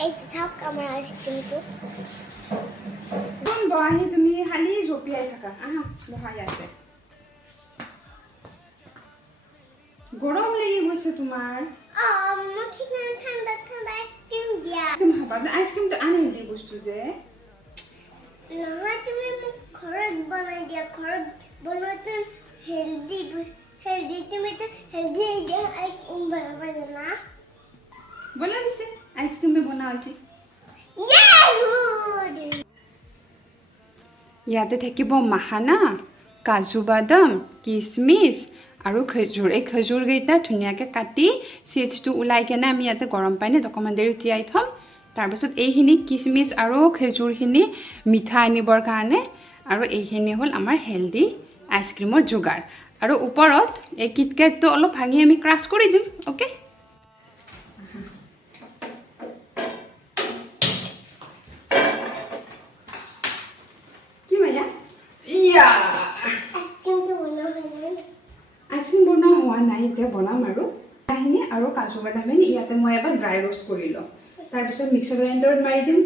এই চাওক আমাৰ আইচক্ৰীমটো বহি তুমি খালি জপিয়াই থাকা আহা বহা ইয়াতে গৰম লাগি গৈছে তোমাৰ মোক কিমান ঠাণ্ডা ঠাণ্ডা আইচক্ৰীম দিয়া তুমি ভাবা আইচক্ৰীমটো আনহেল্ডি বস্তু যে নহয় তুমি মোক ঘৰত বনাই দিয়া ঘৰত বনোৱাটো হেল্ডি তুমি তো হেল্ডি দিয়া আইচক্ৰীম বনাব জানা বনা দিছে আইসক্रीम में बना होती ইয়াতে থাকিব মাখানা কাজু বাদাম কিশমিশ আৰু খেজুৰ এই খেজুৰ গেইটা ধুনিয়াকে কাটি সিডছটো উলাই কেনে আমি ইয়াতে গৰম পানীত অকমান দেৰি তিয়াই থম তাৰ পিছত এইখিনি কিশমিশ আৰু খেজুৰখিনি মিঠা আনিবৰ কাৰণে আৰু এইখিনি হল আমাৰ হেলদি আইসক্ৰীমৰ যোগাৰ আৰু ওপৰত এই কিটকেটটো অলপ ভাঙি আমি ক্ৰাছ কৰি দিম ওকে আইসক্ৰীম বনোৱা হোৱা নাই এতিয়া বনাম আৰু কাহিনী আৰু কাজু বাদামখিনি ইয়াতে মই এবাৰ ড্ৰাই ৰোষ্ট কৰি লওঁ তাৰপিছত মিক্সাৰ গ্ৰাইণ্ডাৰত মাৰি দিম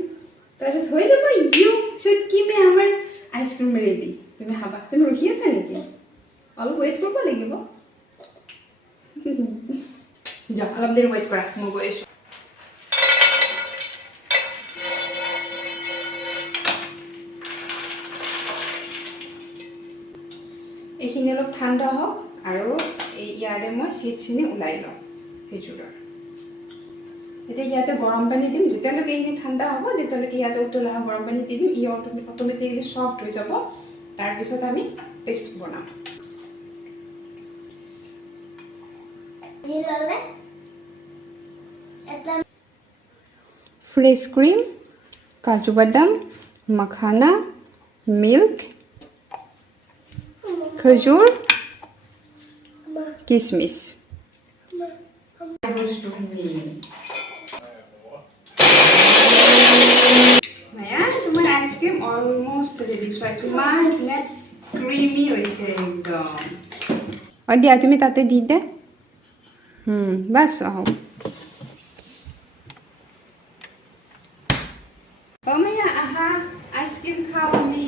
তাৰপিছত হৈ যাব ইউ চুটকিমে আমাৰ আইসক্ৰীম ৰেডি তুমি খাবা তুমি ৰখি আছা নেকি অলপ ৱেইট কৰিব লাগিব যা অলপ দেৰি ৱেইট কৰা মই গৈ আছোঁ এইখিনি অলপ ঠাণ্ডা হওক আৰু ইয়াৰে মই সিডছখিনি উলাই লওঁ খেজুৰৰ এতিয়া ইয়াতে গৰম পানী দিম যেতিয়ালৈকে এইখিনি ঠাণ্ডা হ'ব তেতিয়ালৈকে ইয়াতে উতলা গৰম পানী দি দিম ই অট'মেটিকলি সফ্ট হৈ যাব তাৰপিছত আমি পেষ্ট বনাম ফ্ৰেছ ক্ৰীম কাজু বাদাম মাখানা মিল্ক खजूर किशमिश माया तुम्हार आइसक्रीम ऑलमोस्ट रेडी सो किमान धुनिया क्रीमी होइसे एकदम और दिया তুমি তাতে দি দে বাস আও ও মায়া আহা আইসক্রিম খাও আমি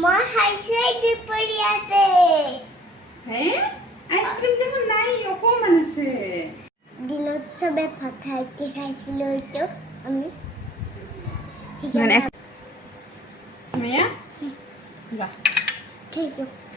মই খাইছে দুপৰীয়াতে হে আইসক্ৰীম দেখোন নাই অকমান আছে দিনত চবে ফঠাইতে খাইছিলো এইটো আমি মানে মায়া ঠিক আছে